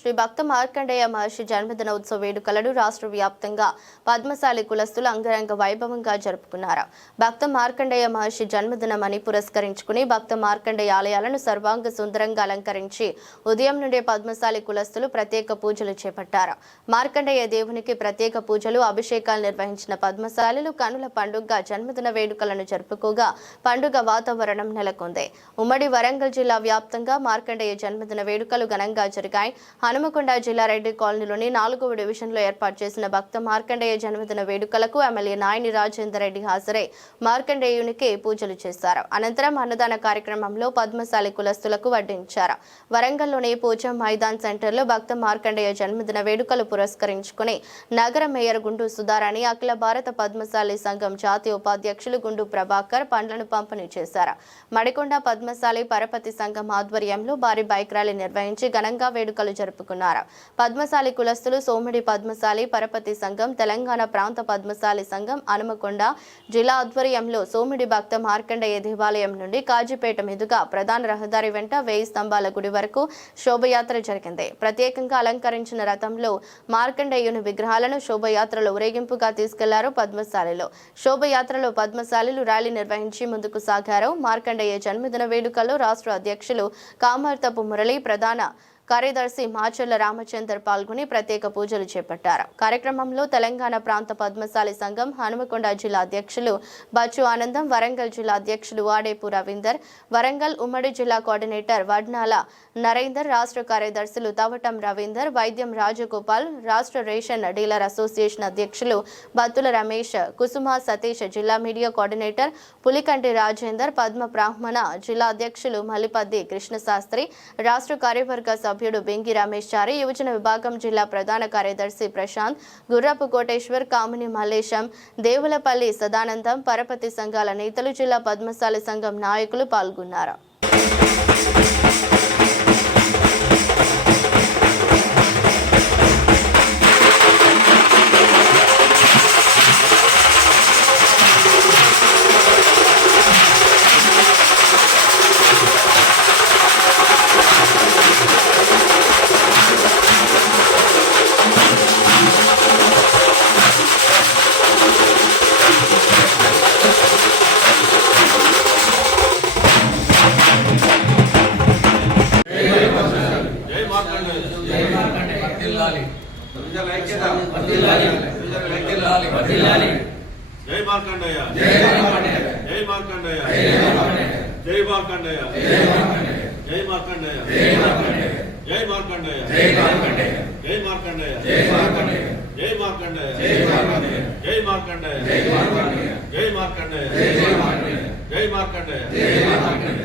శ్రీ భక్త మార్కండేయ మహర్షి జన్మదిన ఉత్సవ వేడుకలను రాష్ట్ర వ్యాప్తంగా పద్మశాలి కులస్తులు అంగరంగ వైభవంగా జరుపుకున్నారు. భక్త మార్కండేయ మహర్షి జన్మదినమని పురస్కరించుకుని భక్త మార్కండేయ ఆలయాలను సర్వాంగ సుందరంగా అలంకరించి ఉదయం నుండే పద్మశాలి కులస్తులు ప్రత్యేక పూజలు చేపట్టారు. మార్కండేయ దేవునికి ప్రత్యేక పూజలు, అభిషేకాలు నిర్వహించిన పద్మశాలులు కనుల పండుగగా జన్మదిన వేడుకలను జరుపుకోగా పండుగ వాతావరణం నెలకొంది. ఉమ్మడి వరంగల్ జిల్లా వ్యాప్తంగా మార్కండేయ జన్మదిన వేడుకలు ఘనంగా జరిగాయి. హనుమకొండ జిల్లా రెడ్డి కాలనీలోని 4వ డివిజన్లో ఏర్పాటు చేసిన భక్త మార్కండేయ జన్మదిన వేడుకలకు ఎమ్మెల్యే నాయని రాజేందర్ రెడ్డి హాజరై మార్కండేయునికి పూజలు చేశారు. అనంతరం అన్నదాన కార్యక్రమంలో పద్మశాలి కులస్తులకు వడ్డించారు. వరంగల్లోని పూజ మైదాన్ సెంటర్లో భక్త మార్కండేయ జన్మదిన వేడుకలు పురస్కరించుకుని నగర మేయర్ గుండు సుధారాణి, అఖిల భారత పద్మశాలి సంఘం జాతీయ ఉపాధ్యక్షులు గుండు ప్రభాకర్ పండ్లను పంపిణీ చేశారు. మడికొండ పద్మశాలి పరపతి సంఘం ఆధ్వర్యంలో భారీ బైక్ ర్యాలీ నిర్వహించి ఘనంగా వేడుకలు జరుపుకున్నారు. పద్మశాలి కులస్తులు సోమిడి పద్మశాలి పరపతి సంఘం, తెలంగాణ ప్రాంత పద్మశాలి సంఘం హనుమకొండ జిల్లా ఆధ్వర్యంలో సోమిడి భక్త మార్కండేయ దేవాలయం నుండి కాజీపేట మీదుగా ప్రధాన రహదారి వెంట 1000 స్తంభాల గుడి వరకు శోభయాత్ర జరిగింది. ప్రత్యేకంగా అలంకరించిన రథంలో మార్కండేయుని విగ్రహాలను శోభయాత్రలో ఊరేగింపుగా తీసుకెళ్లారు. పద్మశాలిలో శోభయాత్రలో పద్మశాలిలు ర్యాలీ నిర్వహించి ముందుకు సాగారు. మార్కండేయ జన్మదిన వేడుకల్లో రాష్ట్ర అధ్యక్షులు కామర్తపు మురళి, ప్రధాన కార్యదర్శి మాచర్ల రామచందర్ పాల్గొని ప్రత్యేక పూజలు చేపట్టారు. కార్యక్రమంలో తెలంగాణ ప్రాంత పద్మశాలి సంఘం హనుమకొండ జిల్లా అధ్యక్షులు బచ్చు ఆనందం, వరంగల్ జిల్లా అధ్యక్షులు వాడేపు రవీందర్, వరంగల్ ఉమ్మడి జిల్లా కోఆర్డినేటర్ వడ్నాల నరేందర్, రాష్ట్ర కార్యదర్శులు తవటం రవీందర్, వైద్యం రాజగోపాల్, రాష్ట్ర రేషన్ డీలర్ అసోసియేషన్ అధ్యక్షులు బత్తుల రమేష్, కుసుమ సతీష్, జిల్లా మీడియా కోఆర్డినేటర్ పులికంటి రాజేందర్, పద్మ బ్రాహ్మణ జిల్లా అధ్యక్షులు మల్లిపద్ది కృష్ణశాస్త్రి, రాష్ట్ర కార్యవర్గ సభ్యుడు బెంగి రమేష్ చారి, యువజన విభాగం జిల్లా ప్రధాన కార్యదర్శి ప్రశాంత్, గుర్రపు కోటేశ్వర్, కామిని మల్లేశం, దేవులపల్లి సదానందం, పరపతి సంఘాల నేతలు, జిల్లా పద్మశాలి సంఘం నాయకులు పాల్గొన్నారు. జై మార్కండేయ, జై మార్కండేయ, జై మార్కండేయ, జై మార్కండేయ, జై మార్కండేయ, జై మార్కండేయ, జై మార్కండేయ, జై మార్కండేయ, జై మార్కండేయ, జై మార్కండేయ, జై మార్కండేయ, జై మార్కండేయ, జై మార్కండేయ.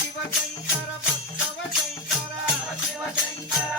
శివ శంకర భక్తవ శంకర, శివ శంకర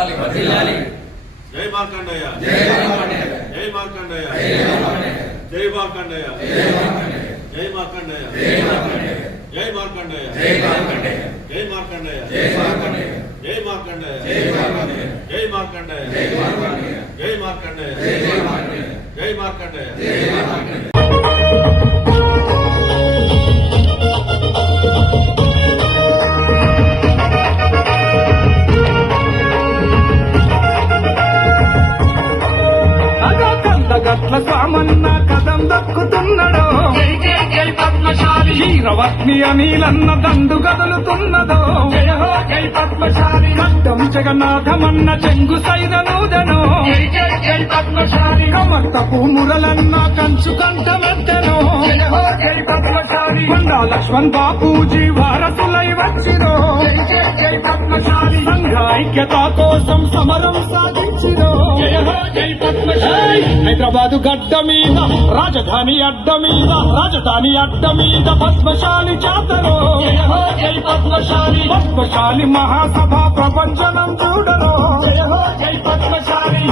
జై మార్కండేయ జై మార్కండేయ జై మార్కండేయ జై మార్కండేయ జై మార్కండేయ జై మార్కండేయ జై మార్కండేయ జై మార్కండేయ జై మార్కండేయ జై మార్కండేయ గట్ల సామన్న కదం దక్కుతున్నడో క్షీరవత్ని అనిలన్న దండు కదులుతున్నదో జై పద్మశాలి కట్టం జగన్నాథమన్న చెంగు సైదనూదనో కమర్తపు మురలన్న కంచు కంఠమెత్తనో జై పద్మశాలి కొండా లక్ష్మణ్ బాపూజీ వారసులై వచ్చిరో జై పద్మశాలి సంఘ ఐక్యత కోసం సమరం సాగించిరో జై పద్మశాలి హైదరాబాదు గడ్డ మీద రాజధాని అడ్డ మీద రాజధాని అడ్డ మీద పద్మశాలి జాతరో జై పద్మశాలి పద్మశాలి మహాసభ ప్రపంచనం చూడరో జై పద్మశాలి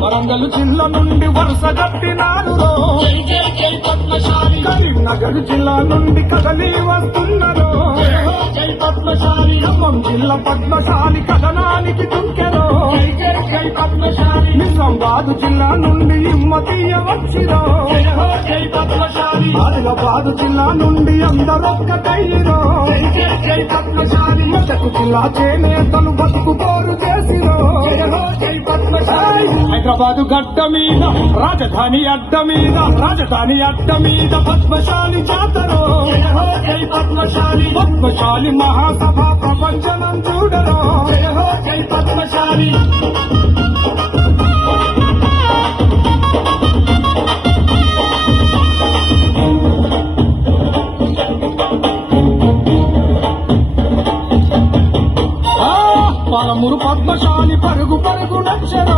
వరంగల్ జిల్లా నుండి వరుస గట్టినారు కరీంనగర్ జిల్లా నుండి కదలి వస్తున్నారు జై పద్మశాలి ఖమ్మం జిల్లా పద్మశాలి కథనానికి దుంకెరో జై పద్మశాలి నిజామాబాద్ జిల్లా నుండి హిమ్మతీయ వచ్చిరో జై పద్మశాలి ఆదిలాబాద్ జిల్లా నుండి అందరొక్కటైరో జై పద్మశాలి మెదక్ జిల్లా చేనేతలు బతుకు పోరు చేసిరో జై పద్మశాలి హైదరాబాదు గడ్డ మీద రాజధాని అడ్డ మీద రాజధాని అడ్డ మీద పద్మశాలి జాతరో జై పద్మశాలి పద్మశాలి మహాసభ ప్రపంచనం చూడరో జై పద్మశాలి పాలమూరు పద్మశాలి పరుగు పరుగు నచ్చరో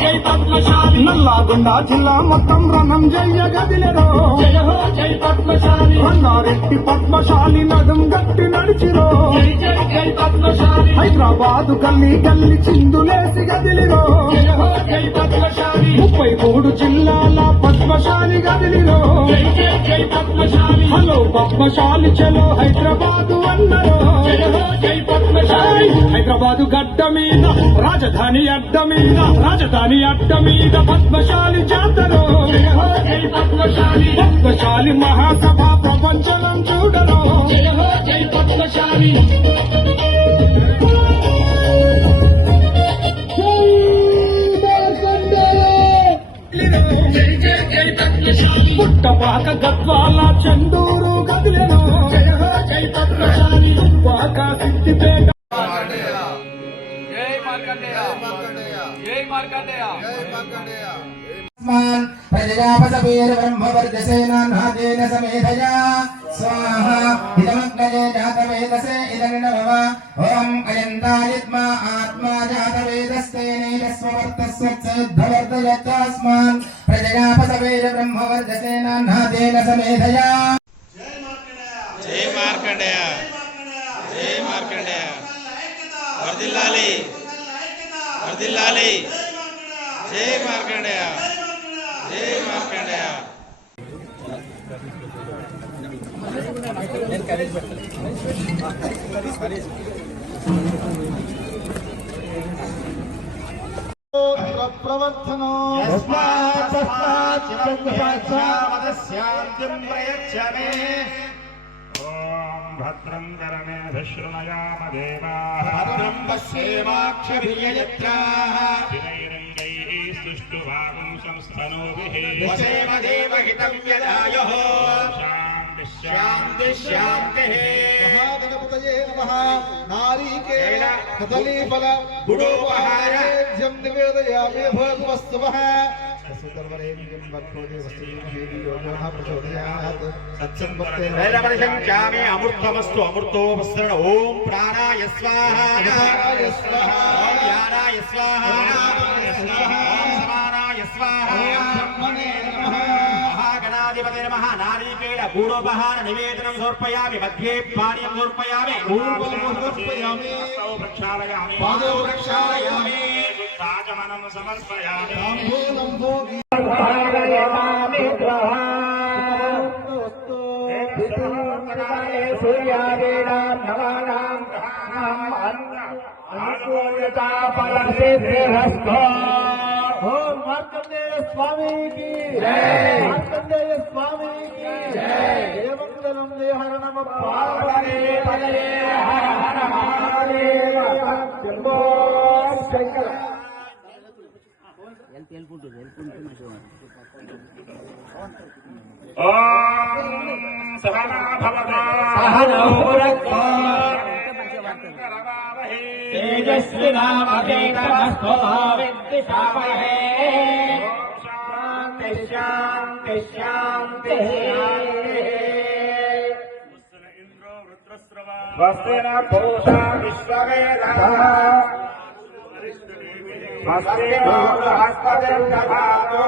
జై పద్మశాలి నల్లాగొండ జిల్లా మొత్తం రణం జయ గదిలెరో జై పద్మశాలి రంగారెడ్డి పద్మశాలి నడుం గట్టి నడిచిరో జై పద్మశాలి హైదరాబాదు గల్లీ గల్లీ చిందులేసి గదిలిరో జై పద్మశాలి 33 జిల్లాల పద్మశాలి గదిలిరో జై పద్మశాలి హలో పద్మశాలి చలో హైదరాబాదు అన్నరో జై పద్మశాలి హైదరాబాదు గడ్డ మీద రాజధాని అడ్డ మీద రాజధాని అడ్డ మీద పద్మశాలి జాతరో జై పద్మశాలి పద్మశాలి మహాసభ ప్రపంచనం చూడరో జై పద్మశాలి పుట్టపాక గద్వాల చందూరు గదిలెనో జై పద్మశాలి పాక సిద్దిపేట ప్రజాపసవీర్బ్రహ్మవర్ధసేనాదేన సమేధయా స్వాహా ఇదమగ్నయే జాతవేదసే ఇదర్ణవ ఓం అయంతాయత్మా ఆత్మా జాతవేదస్తేనైరస్వవర్తస్వచ్ఛేద్ధవర్ధయత్యాస్మాన్ ప్రజాపసవీర్బ్రహ్మవర్ధసేనాదేన సమేధయా జై మార్కండేయ జై మార్కండేయ వర్ధిల్లాలి వర్ధిల్లాలి జై మార్కండేయ జై మార్కండేయ ప్రవర్తనో భద్రం కరణేభిశృణయామ దేవాః భద్రం పశ్యేమాక్షభిర్యజత్రాః స్థిరైరంగైః సుష్ఠువాగం సంస్థనోభిః వచేమదేవహితం యదాయుః శాంతి శాంతి శాంతిః మహాగణపతయే నమః నారీకేణ కదలీఫల గుడోపహారేభ్యం నివేదయామి భగవస్తవః సుందరవరేణ్యం భక్తోదే వస్తేమహేవియో యః ప్రచోదయాత్ సత్సంపత్తే వేదపరిశంచామి అమృతమస్తు అమృతో వస్త్రణ ఓం ప్రాణాయ స్వాహా ప్రాణాయ స్వాహా ఓం యానాయ స్వాహా स्वाहा ब्रह्मणे नमः महागणाधिपते नमः नारिकेल गूढोपहार निवेदनं समर्पयामि मध्ये पानीयं समर्पयामि पूर्वमुहूर्तयामि प्रक्षालयामि पादौ प्रक्षालयामि शुद्धाचमनं समर्पयामि ताम्बूलं भोगी మార్కండేయ స్వామి కి మార్కండేయ స్వామి కి దేవమంగళం దేహర నమ పార్వతీ పదయే హర హర మహాదేవ శంభో శంకర ఓం సహనా భవతు సహనౌ భునక్తు కరవావహై తేజస్వినామధీతమస్తు మా విద్విషావహే శాంతి శాంతి శాంతి ఇంద్రో రుద్రస్రవా స్వస్తిన పూషా విశ్వవేదః స్వస్తినో బృహస్పతిర్దధాతు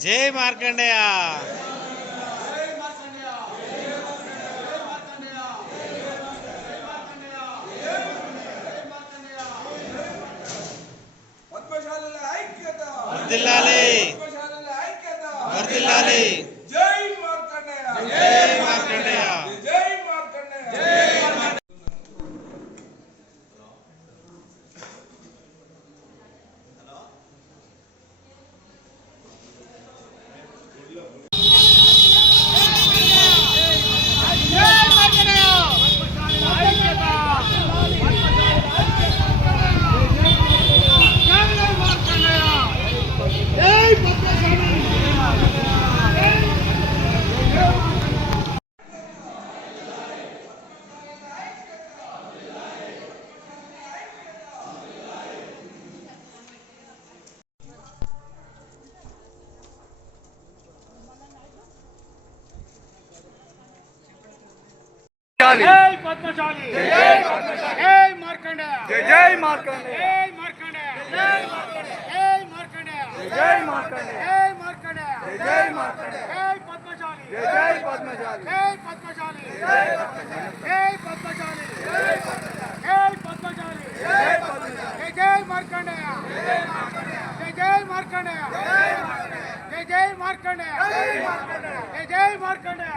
జై మార్కండేయ పద్మశాలల ఐక్యత వర్ధిల్లాలి పద్మశాలల ఐక్యత వర్ధిల్లాలి జై మార్కండేయ జై మార్కండేయ జై మార్కండేయ జై జై పద్మశాలి జై పద్మశాలి జై మార్కండేయ జై మార్కండేయ జై మార్కండేయ జై మార్కండేయ జై మార్కండేయ జై మార్కండేయ జై మార్కండేయ జై పద్మశాలి జై పద్మశాలి జై పద్మశాలి జై పద్మశాలి జై పద్మశాలి జై పద్మశాలి జై మార్కండేయ జై మార్కండేయ జై మార్కండేయ జై మార్కండేయ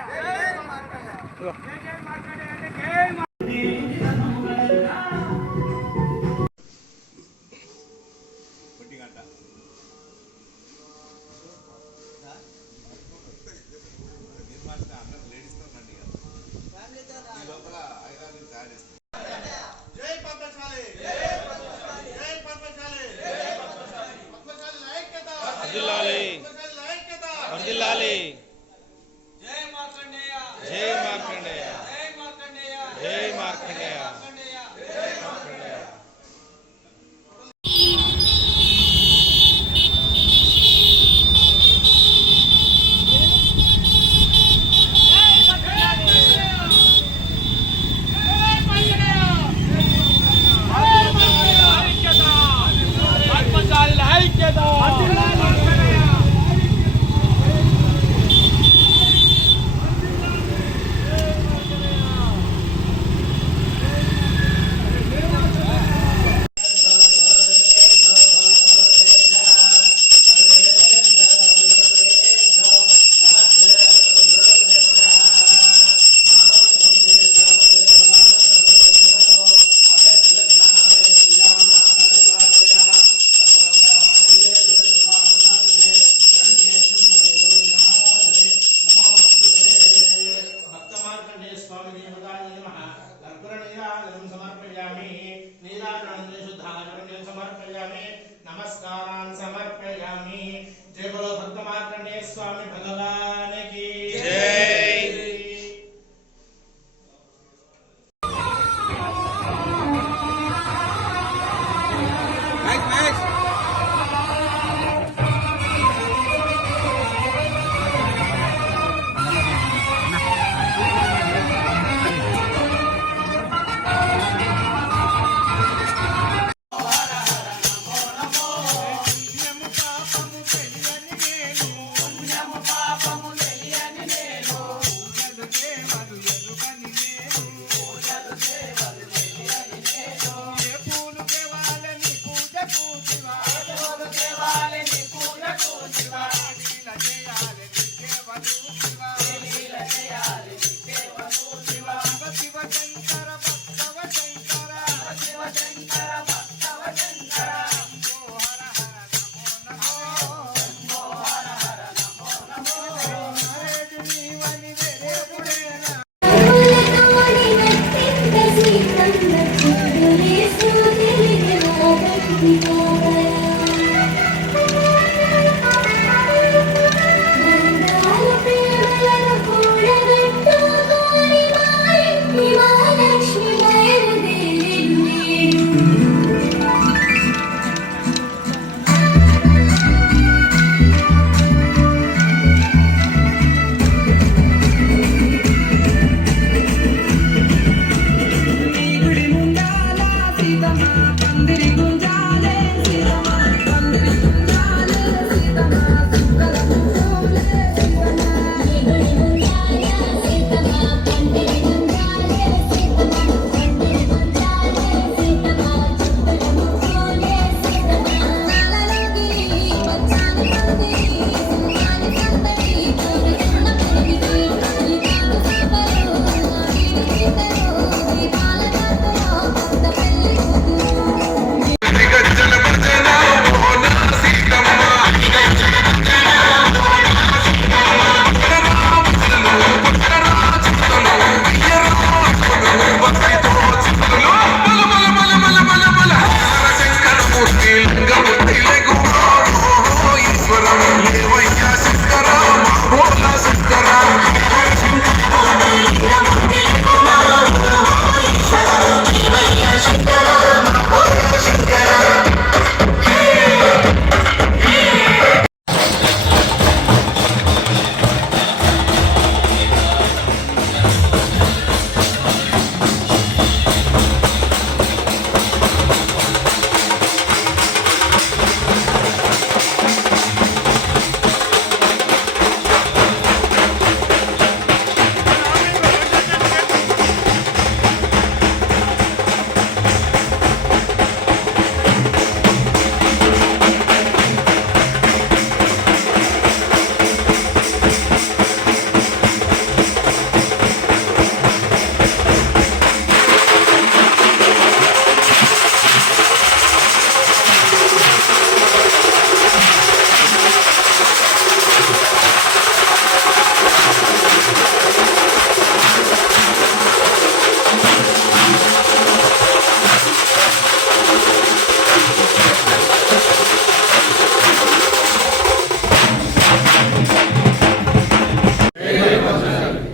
సమర్పयामि नमस्कारान् समर्पयामि जय बोलो भक्त मार्कंडेय स्वामी भगवान की जय।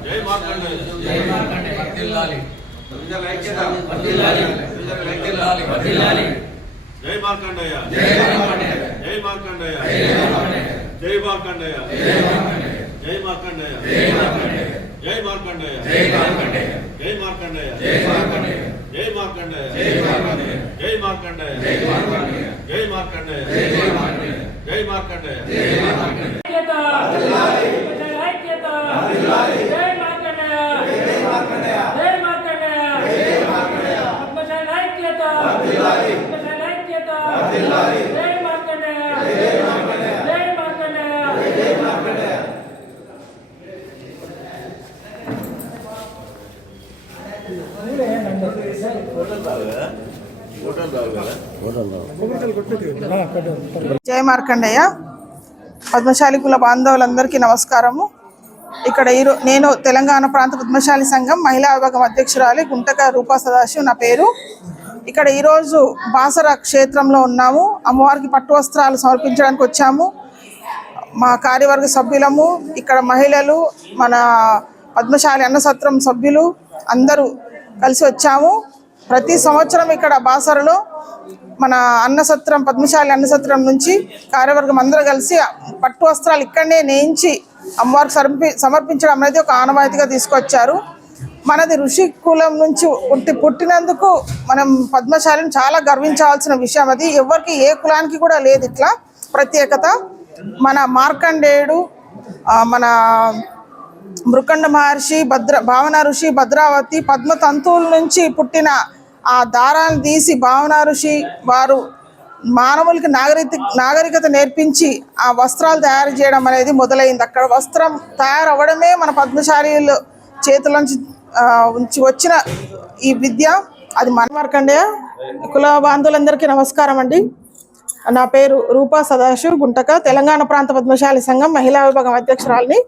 जय मार्कंडेय जय मार्कंडेय जय मार्कंडेय जय मार्कंडेय जय मार्कंडेय जय मार्कंडेय जय मार्कंडेय जय मार्कंडेय जय मार्कंडेय जय मार्कंडेय जय मार्कंडेय జై మార్కండేయ పద్మశాలి కుల బాంధవులందరికీ నమస్కారము. ఇక్కడ నేను తెలంగాణ ప్రాంత పద్మశాలి సంఘం మహిళా విభాగం అధ్యక్షురాలి గుంటక రూపా సదాశివ్ నా పేరు. ఇక్కడ ఈరోజు బాసర క్షేత్రంలో ఉన్నాము. అమ్మవారికి పట్టు వస్త్రాలు సమర్పించడానికి వచ్చాము. మా కార్యవర్గ సభ్యులము, ఇక్కడ మహిళలు, మన పద్మశాలి అన్నసత్రం సభ్యులు అందరూ కలిసి వచ్చాము. ప్రతి సంవత్సరం ఇక్కడ బాసరలో మన అన్నసత్రం, పద్మశాలి అన్నసత్రం నుంచి కార్యవర్గం అందరూ కలిసి పట్టు వస్త్రాలు ఇక్కడనే నేయించి అమ్మవారికి సమర్పించడం అనేది ఒక ఆనవాయితీగా తీసుకొచ్చారు. మనది ఋషి కులం నుంచి పుట్టినందుకు మనం పద్మశాలిని చాలా గర్వించాల్సిన విషయం. అది ఎవరికి ఏ కులానికి కూడా లేదు ఇట్లా ప్రత్యేకత. మన మార్కండేయుడు, మన మృకండ మహర్షి, భావన ఋషి, భద్రావతి పద్మతంతువుల నుంచి పుట్టిన ఆ దారాలను తీసి భావన ఋషి వారు మానవులకి నాగరికత నేర్పించి ఆ వస్త్రాలు తయారు చేయడం అనేది మొదలైంది. అక్కడ వస్త్రం తయారవ్వడమే మన పద్మశాలీల చేతుల నుంచి వచ్చిన ఈ విద్య. అది మన మార్కండేయ కుల బాంధవులందరికీ నమస్కారం అండి. నా పేరు రూపా సదాశివ్ గుంటక, తెలంగాణ ప్రాంత పద్మశాలి సంఘం మహిళా విభాగం అధ్యక్షురాలిని.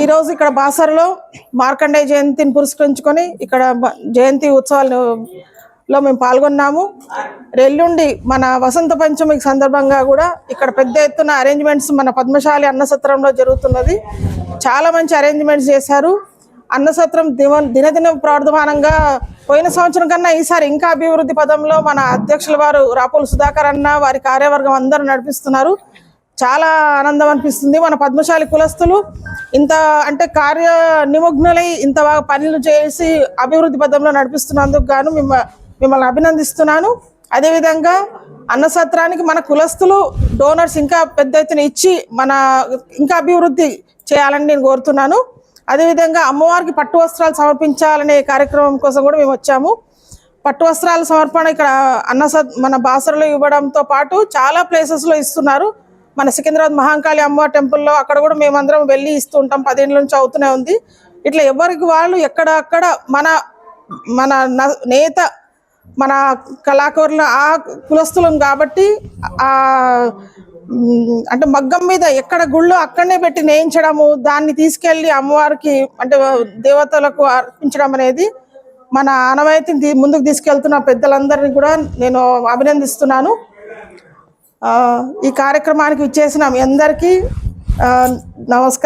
ఈరోజు ఇక్కడ బాసరలో మార్కండేయ జయంతిని పురస్కరించుకొని ఇక్కడ జయంతి ఉత్సవాలలో మేము పాల్గొన్నాము. ఎల్లుండి మన వసంత పంచమి సందర్భంగా కూడా ఇక్కడ పెద్ద ఎత్తున అరేంజ్మెంట్స్ మన పద్మశాలి అన్నసత్రంలో జరుగుతున్నది. చాలా మంచి అరేంజ్మెంట్స్ చేశారు. అన్నసత్రం దినదిన ప్రవర్ధమానంగా పోయిన సంవత్సరం కన్నా ఈసారి ఇంకా అభివృద్ధి పదంలో మన అధ్యక్షుల వారు రాపోలు సుధాకర్ అన్న వారి కార్యవర్గం అందరూ నడిపిస్తున్నారు. చాలా ఆనందం అనిపిస్తుంది. మన పద్మశాలి కులస్తులు ఇంత అంటే కార్య నిమగ్నులై ఇంత బాగా పనులు చేసి అభివృద్ధి పదంలో నడిపిస్తున్నందుకు గాను మిమ్మల్ని అభినందిస్తున్నాను. అదేవిధంగా అన్నసత్రానికి మన కులస్తులు డోనర్స్ ఇంకా పెద్ద ఎత్తున ఇచ్చి మన ఇంకా అభివృద్ధి చేయాలని నేను కోరుతున్నాను. అదేవిధంగా అమ్మవారికి పట్టు వస్త్రాలు సమర్పించాలనే కార్యక్రమం కోసం కూడా మేము వచ్చాము. పట్టు వస్త్రాల సమర్పణ ఇక్కడ మన బాసరలో ఇవ్వడంతో పాటు చాలా ప్లేసెస్లో ఇస్తున్నారు. మన సికింద్రాబాద్ మహాంకాళి అమ్మవారి టెంపుల్లో అక్కడ కూడా మేమందరం వెళ్ళి ఇస్తూ ఉంటాం. 10 ఏళ్ళ నుంచి అవుతూనే ఉంది. ఇట్లా ఎవరికి వాళ్ళు ఎక్కడక్కడ మన నేత, మన కళాకారులు ఆ కులస్తులం కాబట్టి అంటే మగ్గం మీద ఎక్కడ గుళ్ళు అక్కడనే పెట్టి నేయించడము, దాన్ని తీసుకెళ్ళి అమ్మవారికి అంటే దేవతలకు అర్పించడం అనేది మన ఆనవాయితీని ముందుకు తీసుకెళ్తున్న పెద్దలందరినీ కూడా నేను అభినందిస్తున్నాను. ఈ కార్యక్రమానికి విచ్చేసిన మీ అందరికీ నమస్కారం.